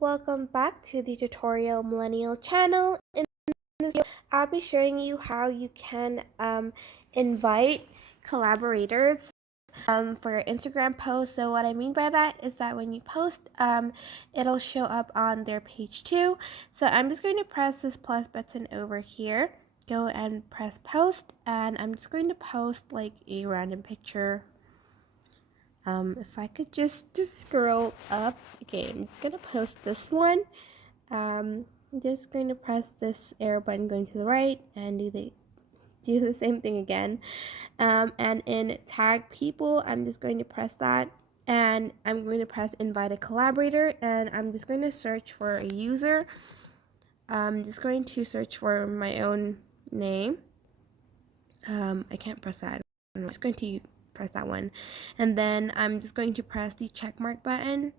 Welcome back to the Tutorial Millennial channel. In this video, I'll be showing you how you can invite collaborators for your Instagram post. So what I mean by that is that when you post, it'll show up on their page too. So I'm just going to press this plus button over here. Go and press post, and I'm just going to post like a random picture. If I could just scroll up, okay, I'm just gonna post this one. I'm just going to press this arrow button going to the right and do the same thing again. And in tag people, I'm just going to press that, and I'm going to press invite a collaborator, and I'm just going to search for a user. I'm just going to search for my own name. I can't press that. I'm just going to press that one, and then I'm just going to press the check mark button,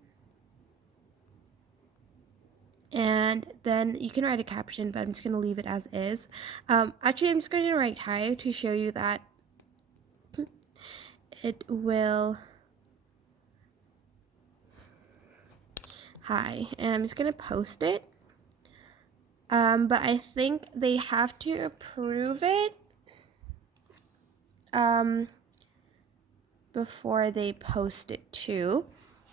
and then you can write a caption, but I'm just going to leave it as is. Actually, I'm just going to write hi to show you that it will hi, and I'm just going to post it, but I think they have to approve it before they post it too.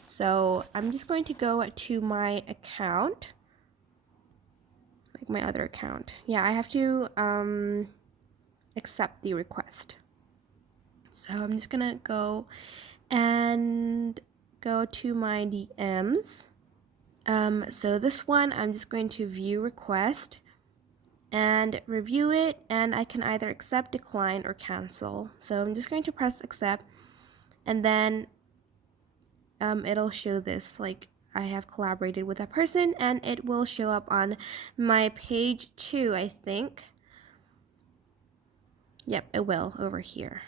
So I'm just going to go to my account, like my other account. Yeah, I have to accept the request. So I'm just gonna go to my DMs. So this one, I'm just going to view request and review it, and I can either accept, decline, or cancel. So I'm just going to press accept, and then it'll show this, like I have collaborated with that person, and it will show up on my page too, I think. Yep, it will over here.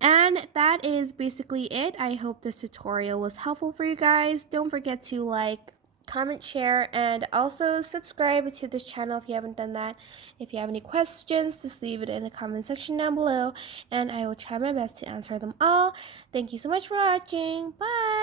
And that is basically it. I hope this tutorial was helpful for you guys. Don't forget to like, comment, share, and also subscribe to this channel if you haven't done that. If you have any questions, just leave it in the comment section down below, and I will try my best to answer them all. Thank you so much for watching. Bye!